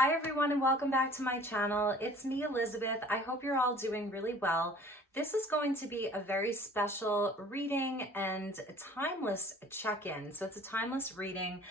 Hi everyone and welcome back to my channel. It's me, Elizabeth. I hope you're all doing really well. This is going to be a very special reading and timeless check-in. So it's a timeless reading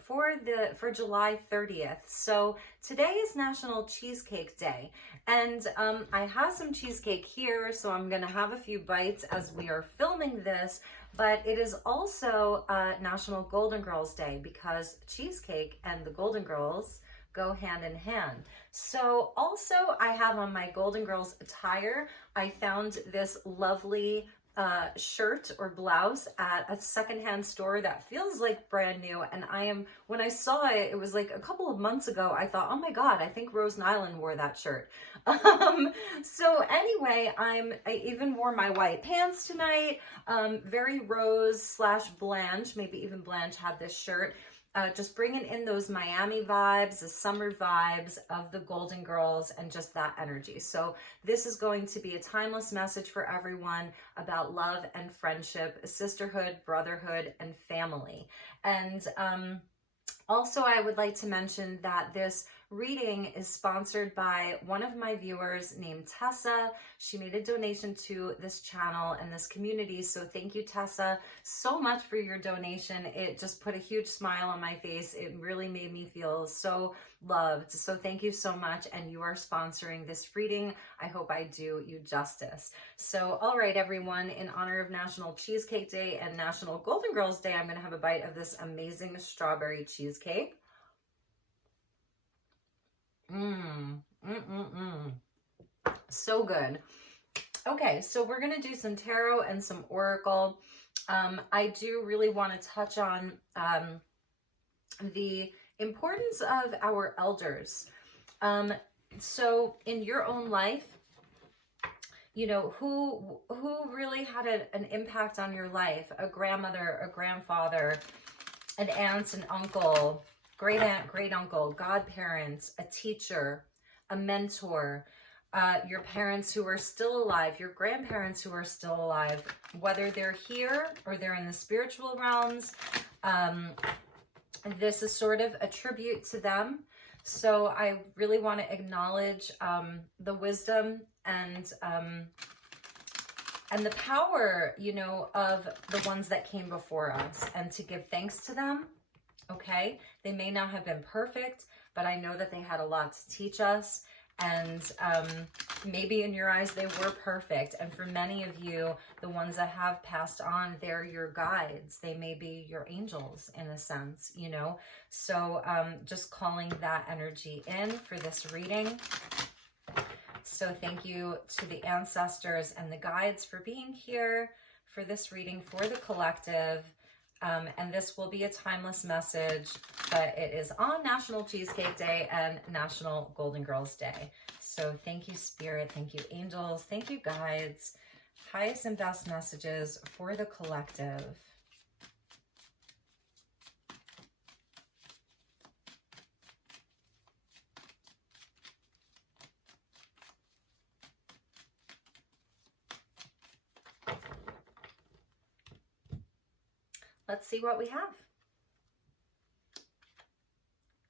for July 30th. So today is National Cheesecake Day, and I have some cheesecake here, so I'm gonna have a few bites as we are filming this. But it is also National Golden Girls Day because cheesecake and the Golden Girls go hand in hand. So also I have on my Golden Girls attire, I found this lovely shirt or blouse at a secondhand store that feels like brand new. And when I saw it, it was like a couple of months ago, I thought, oh my God, I think Rose Nyland wore that shirt. So anyway, I even wore my white pants tonight, very Rose / Blanche, maybe even Blanche had this shirt. Just bringing in those Miami vibes, the summer vibes of the Golden Girls and just that energy. So this is going to be a timeless message for everyone about love and friendship, sisterhood, brotherhood, and family. And also, I would like to mention that this reading is sponsored by one of my viewers named Tessa. She made a donation to this channel and this community. So thank you, Tessa, so much for your donation. It just put a huge smile on my face. It really made me feel so loved. So thank you so much. And you are sponsoring this reading. I hope I do you justice. So, all right, everyone, in honor of National Cheesecake Day and National Golden Girls Day, I'm going to have a bite of this amazing strawberry cheesecake. So good. Okay, so we're going to do some tarot and some oracle. I do really want to touch on the importance of our elders. So in your own life, you know, who really had an impact on your life? A grandmother, a grandfather, an aunt, an uncle, great aunt, great uncle, godparents, a teacher, a mentor, your parents who are still alive, your grandparents who are still alive, whether they're here or they're in the spiritual realms. This is sort of a tribute to them. So I really want to acknowledge the wisdom and the power, you know, of the ones that came before us, and to give thanks to them. Okay, they may not have been perfect, but I know that they had a lot to teach us. And maybe in your eyes, they were perfect. And for many of you, the ones that have passed on, they're your guides. They may be your angels in a sense, you know. So just calling that energy in for this reading. So thank you to the ancestors and the guides for being here for this reading for the collective. And this will be a timeless message, but it is on National Cheesecake Day and National Golden Girls Day. So thank you, Spirit. Thank you, angels. Thank you, guides. Highest and best messages for the collective. Let's see what we have.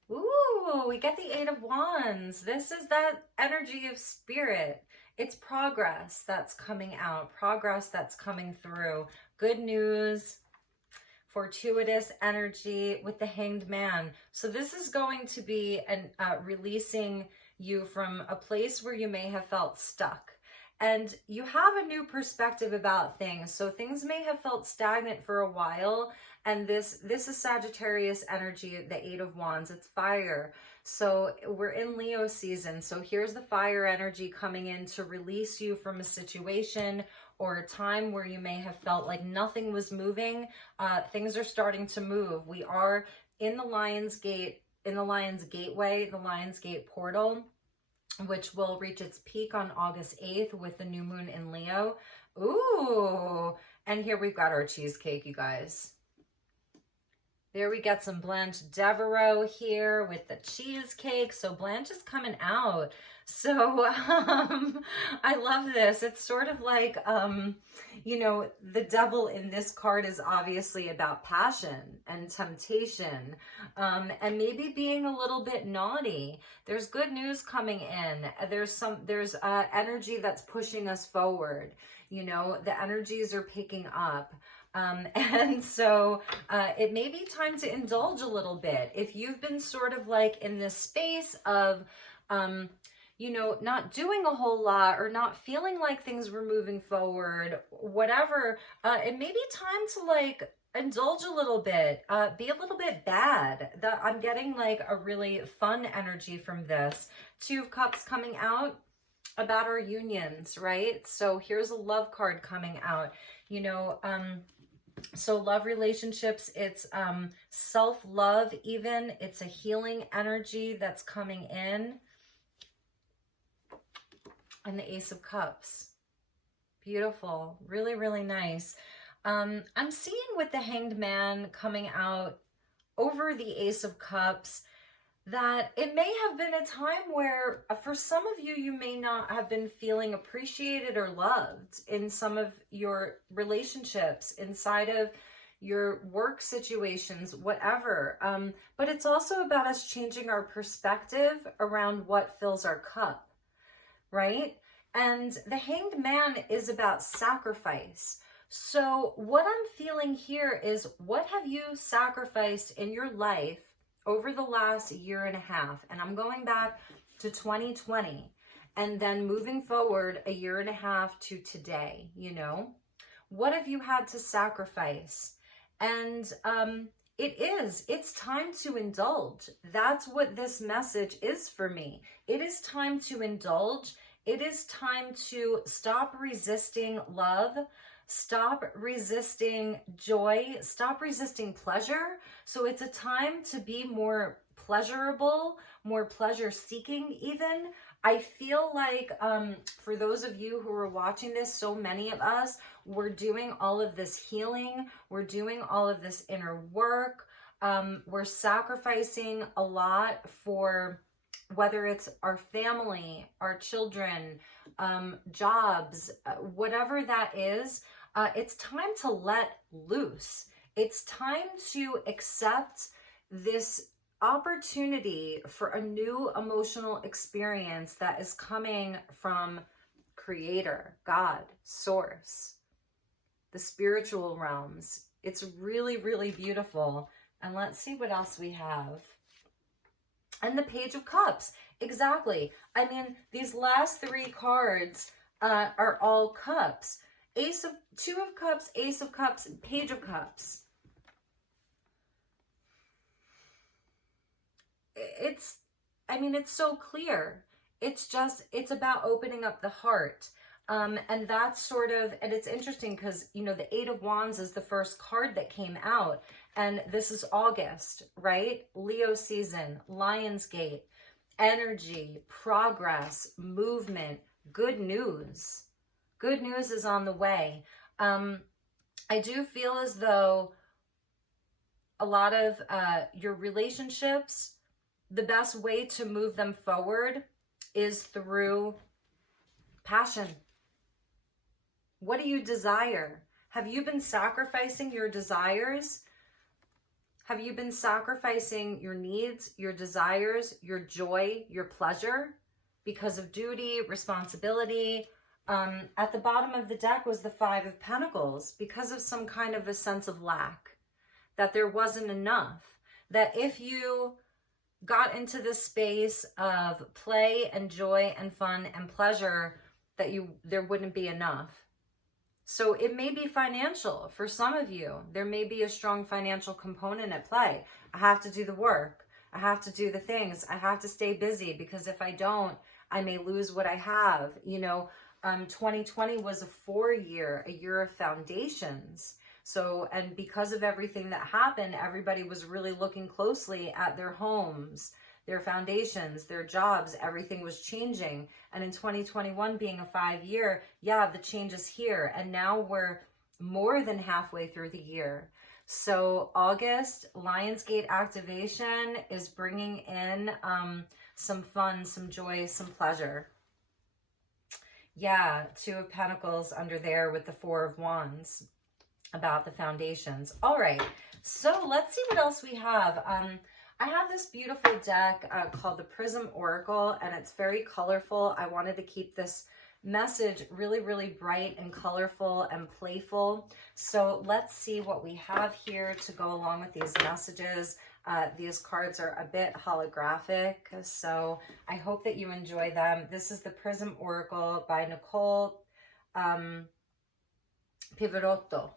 Ooh, we get the Eight of Wands. This is that energy of spirit. It's progress that's coming out, progress that's coming through. Good news, fortuitous energy with the Hanged Man. So this is going to be releasing you from a place where you may have felt stuck. And you have a new perspective about things. So things may have felt stagnant for a while. And this is Sagittarius energy, the Eight of Wands. It's fire. So we're in Leo season. So here's the fire energy coming in to release you from a situation or a time where you may have felt like nothing was moving. Things are starting to move. We are in the Lion's Gate, in the Lion's Gateway, the Lion's Gate portal, which will reach its peak on August 8th with the new moon in Leo. Ooh, and here we've got our cheesecake, you guys. There we get some Blanche Devereaux here with the cheesecake. So Blanche is coming out. So I love this. It's sort of like, you know, the devil in this card is obviously about passion and temptation, and maybe being a little bit naughty. There's good news coming in. There's energy that's pushing us forward. You know, the energies are picking up. And so it may be time to indulge a little bit. If you've been sort of like in this space of, you know, not doing a whole lot or not feeling like things were moving forward, whatever, it may be time to like indulge a little bit, be a little bit bad. I'm getting like a really fun energy from this. Two of Cups coming out about our unions, right? So here's a love card coming out, you know, so love relationships, it's self-love even. It's a healing energy that's coming in. And the Ace of Cups. Beautiful. Really, really nice. I'm seeing with the Hanged Man coming out over the Ace of Cups that it may have been a time where for some of you, you may not have been feeling appreciated or loved in some of your relationships, inside of your work situations, whatever. But it's also about us changing our perspective around what fills our cup. Right? And the Hanged Man is about sacrifice. So what I'm feeling here is, what have you sacrificed in your life over the last year and a half? And I'm going back to 2020 and then moving forward a year and a half to today, you know? What have you had to sacrifice? And it's time to indulge. That's what this message is for me. It is time to indulge. It is time to stop resisting love, stop resisting joy, stop resisting pleasure. So it's a time to be more pleasurable, more pleasure seeking even. I feel like for those of you who are watching this, so many of us, we're doing all of this healing. We're doing all of this inner work. We're sacrificing a lot for whether it's our family, our children, jobs, whatever that is. It's time to let loose. It's time to accept this opportunity for a new emotional experience that is coming from Creator, God, Source, the spiritual realms. It's really, really beautiful. And let's see what else we have. And the Page of Cups. Exactly. I mean, these last three cards are all cups. Two of Cups, Ace of Cups, Page of Cups. It's so clear. It's about opening up the heart. And that's sort of, and it's interesting because, you know, the Eight of Wands is the first card that came out. And this is August, right? Leo season, Lionsgate, energy, progress, movement, good news. Good news is on the way. I do feel as though a lot of your relationships, the best way to move them forward is through passion. What do you desire? Have you been sacrificing your desires? Have you been sacrificing your needs, your desires, your joy, your pleasure because of duty, responsibility? At the bottom of the deck was the Five of Pentacles, because of some kind of a sense of lack, that there wasn't enough, that if you got into this space of play and joy and fun and pleasure, that there wouldn't be enough. So it may be financial for some of you. There may be a strong financial component at play. I have to do the work. I have to do the things. I have to stay busy, because if I don't, I may lose what I have. You know, 2020 was a year of foundations. So, and because of everything that happened, everybody was really looking closely at their homes, their foundations, their jobs. Everything was changing. And in 2021 being a 5-year, yeah, the change is here. And now we're more than halfway through the year. So August, Lionsgate activation is bringing in some fun, some joy, some pleasure. Yeah, Two of Pentacles under there with the Four of Wands about the foundations. All right, so let's see what else we have. I have this beautiful deck called the Prism Oracle, and it's very colorful. I wanted to keep this message really, really bright and colorful and playful. So let's see what we have here to go along with these messages. These cards are a bit holographic, so I hope that you enjoy them. This is the Prism Oracle by Nicole Piverotto.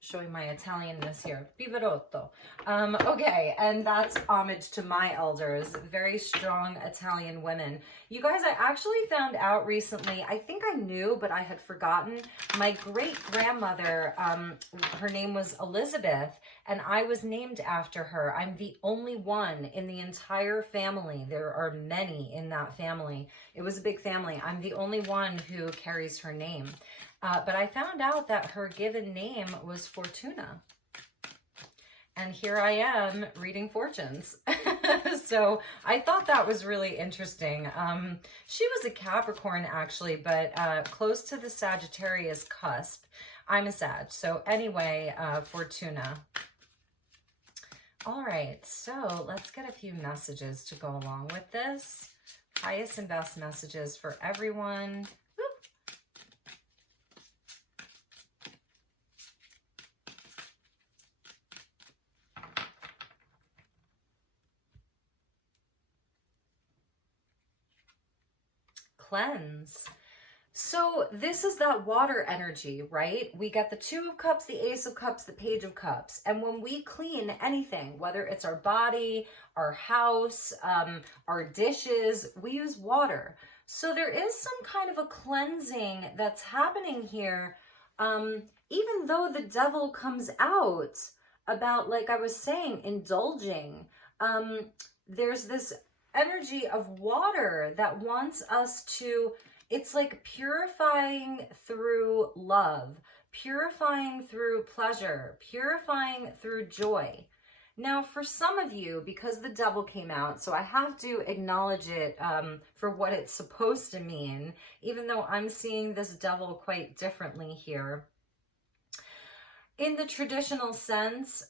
Showing my Italianness here. Piverotto. Okay, and that's homage to my elders. Very strong Italian women. You guys, I actually found out recently, I think I knew, but I had forgotten. My great-grandmother, her name was Elizabeth, and I was named after her. I'm the only one in the entire family. There are many in that family. It was a big family. I'm the only one who carries her name. But I found out that her given name was Fortuna. And here I am reading fortunes. So I thought that was really interesting. She was a Capricorn actually, but close to the Sagittarius cusp. I'm a Sag. So anyway, Fortuna. All right, so let's get a few messages to go along with this. Highest and best messages for everyone. Cleanse. So this is that water energy, right? We got the Two of Cups, the Ace of Cups, the Page of Cups. And when we clean anything, whether it's our body, our house, our dishes, we use water. So there is some kind of a cleansing that's happening here. Even though the devil comes out about, like I was saying, indulging, there's this energy of water that wants us to, it's like purifying through love, purifying through pleasure, purifying through joy. Now, for some of you, because the devil came out, so I have to acknowledge it for what it's supposed to mean, even though I'm seeing this devil quite differently here. In the traditional sense,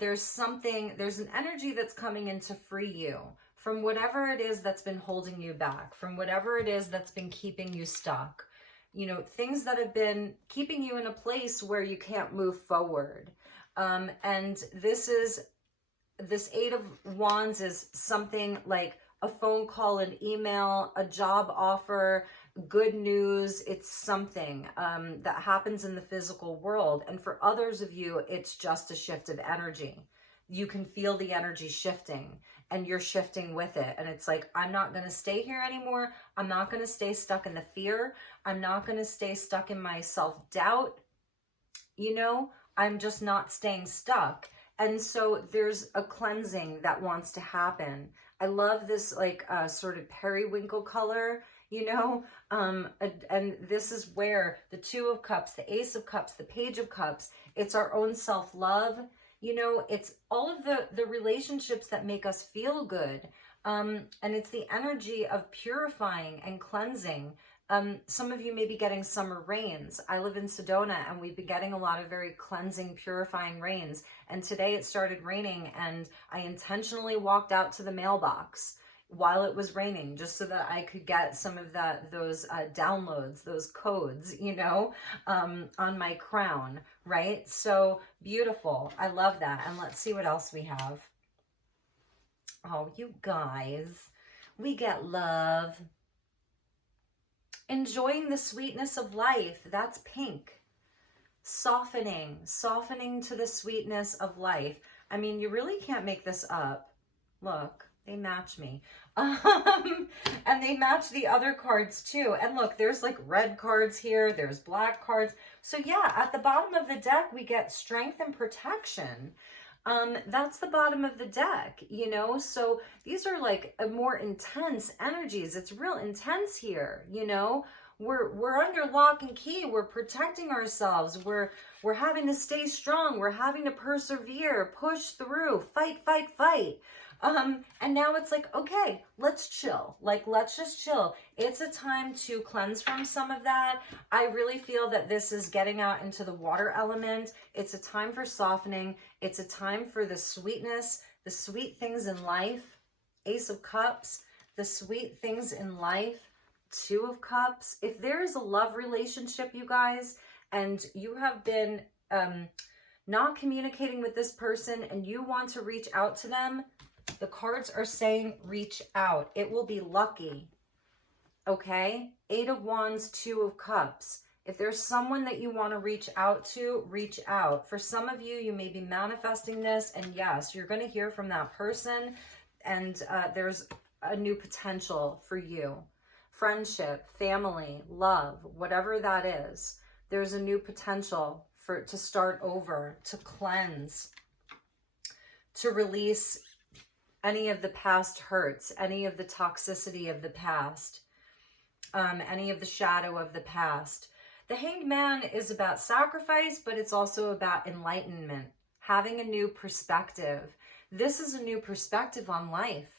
there's an energy that's coming in to free you from whatever it is that's been holding you back, from whatever it is that's been keeping you stuck. You know, things that have been keeping you in a place where you can't move forward. And this Eight of Wands is something like a phone call, an email, a job offer, good news. It's something that happens in the physical world. And for others of you, it's just a shift of energy. You can feel the energy shifting and you're shifting with it. And it's like, I'm not going to stay here anymore. I'm not going to stay stuck in the fear. I'm not going to stay stuck in my self-doubt. You know, I'm just not staying stuck. And so there's a cleansing that wants to happen. I love this like sort of periwinkle color, you know, and this is where the Two of Cups, the Ace of Cups, the Page of Cups, it's our own self-love. You know, it's all of the relationships that make us feel good. And it's the energy of purifying and cleansing. Some of you may be getting summer rains. I live in Sedona and we've been getting a lot of very cleansing, purifying rains. And today it started raining and I intentionally walked out to the mailbox while it was raining just so that I could get some of those downloads, those codes, you know, on my crown, right? So beautiful. I love that. And let's see what else we have. Oh, you guys, we get love. Enjoying the sweetness of life. That's pink. Softening to the sweetness of life. I mean, you really can't make this up. Look, they match me. And they match the other cards too. And look, there's like red cards here. There's black cards. So yeah, at the bottom of the deck, we get strength and protection. That's the bottom of the deck, you know? So these are like a more intense energies. It's real intense here, you know? We're under lock and key. We're protecting ourselves. We're having to stay strong. We're having to persevere, push through, fight. And now it's like, okay, let's chill. Like, let's just chill. It's a time to cleanse from some of that. I really feel that this is getting out into the water element. It's a time for softening. It's a time for the sweetness, the sweet things in life. Ace of Cups, the sweet things in life. Two of Cups. If there is a love relationship, you guys, and you have been not communicating with this person and you want to reach out to them, the cards are saying reach out. It will be lucky. Okay? Eight of Wands, Two of Cups. If there's someone that you want to reach out to, reach out. For some of you, you may be manifesting this, and yes, you're going to hear from that person, and there's a new potential for you. Friendship, family, love, whatever that is, there's a new potential to start over, to cleanse, to release any of the past hurts, any of the toxicity of the past, any of the shadow of the past. The Hanged Man is about sacrifice, but it's also about enlightenment, having a new perspective. This is a new perspective on life.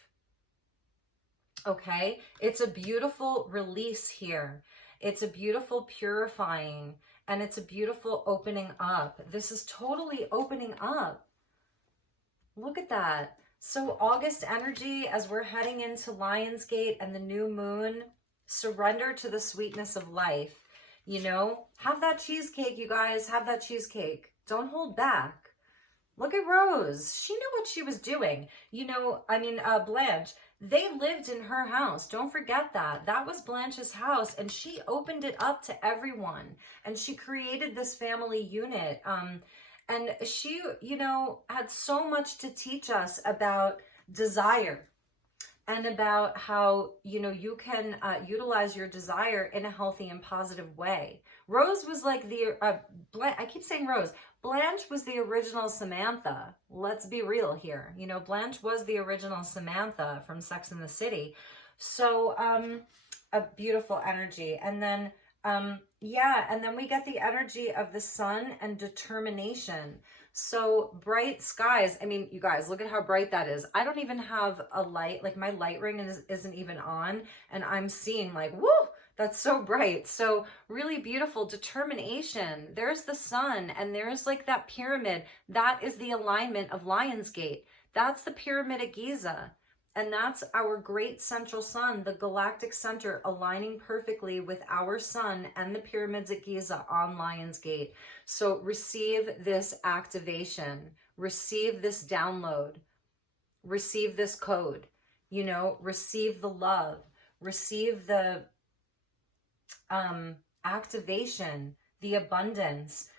Okay? It's a beautiful release here. It's a beautiful purifying, and it's a beautiful opening up. This is totally opening up. Look at that. So August energy, as we're heading into Lionsgate and the new moon, surrender to the sweetness of life. You know, have that cheesecake, you guys. Have that cheesecake. Don't hold back. Look at Rose. She knew what she was doing. You know, I mean, Blanche, they lived in her house. Don't forget that. That was Blanche's house, and she opened it up to everyone, and she created this family unit. And she, you know, had so much to teach us about desire and about how, you know, you can utilize your desire in a healthy and positive way. Rose was like the, I keep saying Rose. Blanche was the original Samantha. Let's be real here. You know, Blanche was the original Samantha from Sex and the City. So, a beautiful energy. And then, yeah, and then we get the energy of the sun and determination. So bright skies. I mean, you guys, look at how bright that is. I don't even have a light, like my light ring isn't even on, and I'm seeing like, woo, that's so bright. So really beautiful determination. There's the sun, and there's like that pyramid. That is the alignment of Lionsgate. That's the pyramid of Giza. And that's our great central sun, the galactic center, aligning perfectly with our sun and the pyramids at Giza on Lionsgate. So receive this activation, receive this download, receive this code, you know, receive the love, receive the activation, the abundance.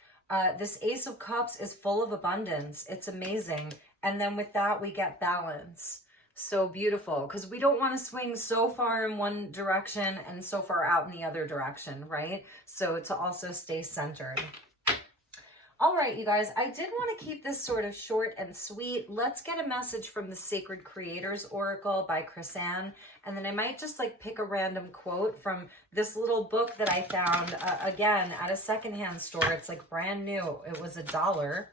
This Ace of Cups is full of abundance. It's amazing. And then with that, we get balance. So beautiful, because we don't want to swing so far in one direction and so far out in the other direction, right? So to also stay centered. All right, you guys, I did want to keep this sort of short and sweet. Let's get a message from the Sacred Creators Oracle by Chris Ann. And then I might just like pick a random quote from this little book that I found, again, at a secondhand store. It's like brand new. It was $1.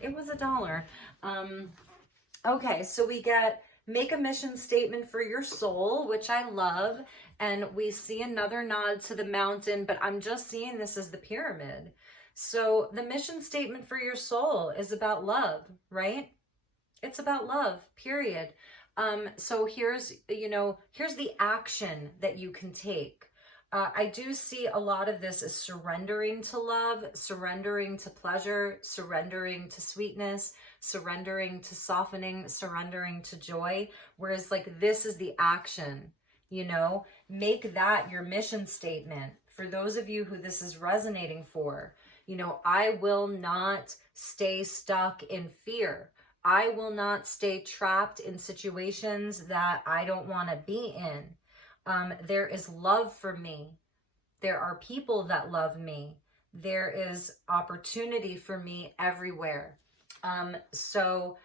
It was $1. Okay, so we get make a mission statement for your soul, which I love. And we see another nod to the mountain, but I'm just seeing this as the pyramid. So the mission statement for your soul is about love, right? It's about love, period. So here's, you know, here's the action that you can take. I do see a lot of this as surrendering to love, surrendering to pleasure, surrendering to sweetness, surrendering to softening, surrendering to joy. Whereas like this is the action, you know, make that your mission statement. For those of you who this is resonating for, you know, I will not stay stuck in fear. I will not stay trapped in situations that I don't want to be in. There is love for me. There are people that love me. There is opportunity for me everywhere. So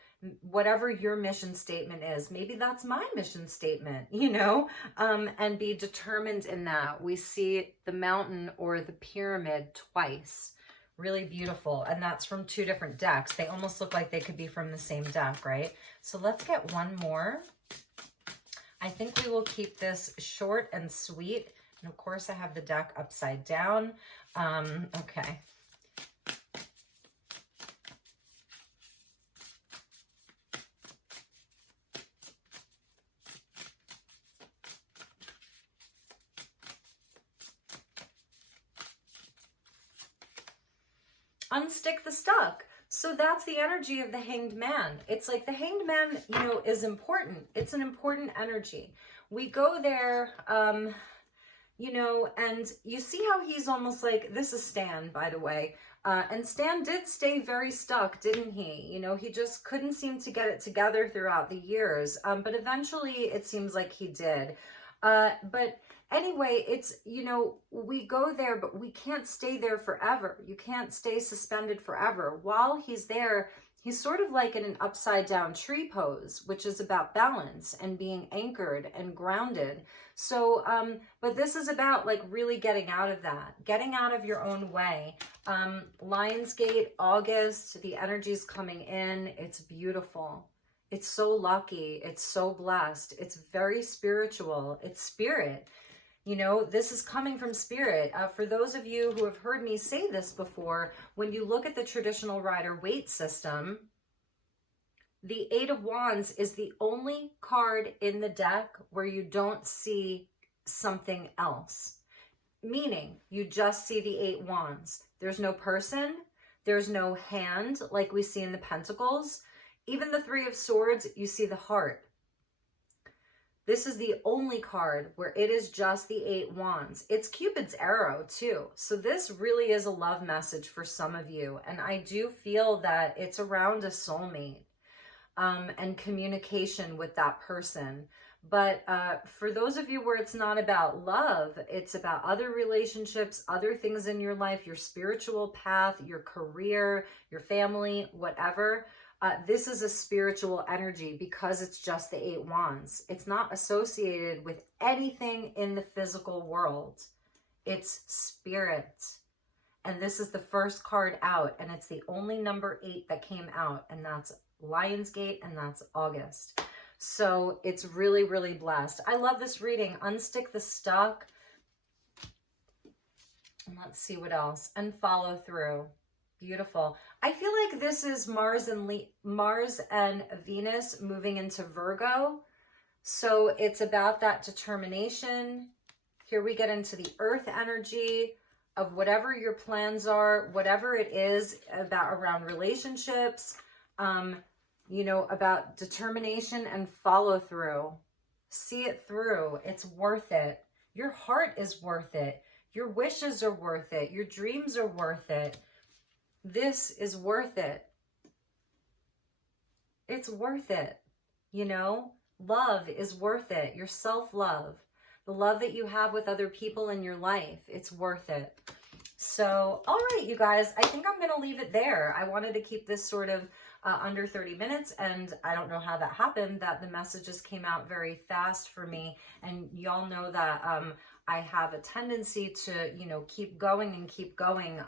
whatever your mission statement is, maybe that's my mission statement, you know, and be determined in that. We see the mountain or the pyramid twice, Really beautiful. And that's from 2 different decks. They almost look like they could be from the same deck, right? So let's get one more. I think we will keep this short and sweet. And of course I have the deck upside down. Okay. Unstick the stuck. So that's the energy of the Hanged Man. It's like the Hanged Man, you know, is important. It's an important energy. We go there, you know, and you see how he's almost like, this is Stan, by the way. And Stan did stay very stuck, didn't he? You know, he just couldn't seem to get it together throughout the years. But eventually it seems like he did. But anyway, it's, you know, we go there, but we can't stay there forever. You can't stay suspended forever. While he's there, he's sort of like in an upside down tree pose, which is about balance and being anchored and grounded. So, but this is about like really getting out of that, getting out of your own way. Lionsgate, August, the energy's coming in. It's beautiful. It's so lucky. It's so blessed. It's very spiritual. It's spirit. You know, this is coming from spirit. For those of you who have heard me say this before, when you look at the traditional Rider-Waite system, the 8 of Wands is the only card in the deck where you don't see something else. Meaning, you just see the 8 Wands. There's no person. There's no hand like we see in the Pentacles. Even the 3 of Swords, you see the heart. This is the only card where it is just the 8 Wands. It's Cupid's arrow too. So this really is a love message for some of you. And I do feel that it's around a soulmate and communication with that person. But for those of you where it's not about love, it's about other relationships, other things in your life, your spiritual path, your career, your family, whatever. This is a spiritual energy because it's just the 8 Wands. It's not associated with anything in the physical world. It's spirit. And this is the first card out, and it's the only number 8 that came out, and that's Lionsgate, and that's August. So it's really, really blessed. I love this reading. Unstick the stuck. And let's see what else. And follow through. Beautiful. I feel like this is Mars and Venus moving into Virgo. So it's about that determination. Here we get into the earth energy of whatever your plans are, whatever it is about around relationships, you know, about determination and follow through. See it through. It's worth it. Your heart is worth it. Your wishes are worth it. Your dreams are worth it. This is worth it. It's worth it. You know, love is worth it. Your self-love, the love that you have with other people in your life, it's worth it. So, all right, you guys, I think I'm going to leave it there. I wanted to keep this sort of under 30 minutes, and I don't know how that happened, that the messages came out very fast for me. And y'all know that I have a tendency to, you know, keep going and keep going.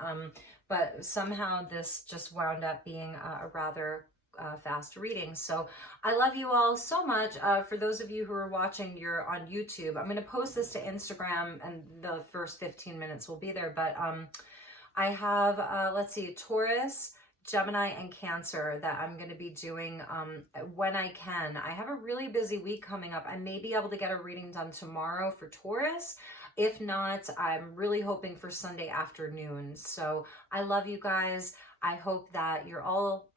But somehow this just wound up being a rather fast reading. So I love you all so much. For those of you who are watching, you're on YouTube. I'm going to post this to Instagram, and the first 15 minutes will be there. But I have, let's see, Taurus, Gemini, and Cancer that I'm going to be doing when I can. I have a really busy week coming up. I may be able to get a reading done tomorrow for Taurus. If not, I'm really hoping for Sunday afternoon. So I love you guys. I hope that you're all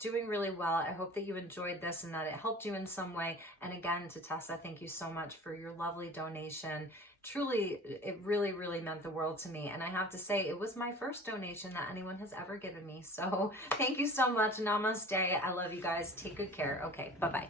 doing really well. I hope that you enjoyed this and that it helped you in some way. And again, to Tessa, thank you so much for your lovely donation. Truly, it really, really meant the world to me. And I have to say, it was my first donation that anyone has ever given me. So thank you so much. Namaste. I love you guys. Take good care. Okay, bye-bye.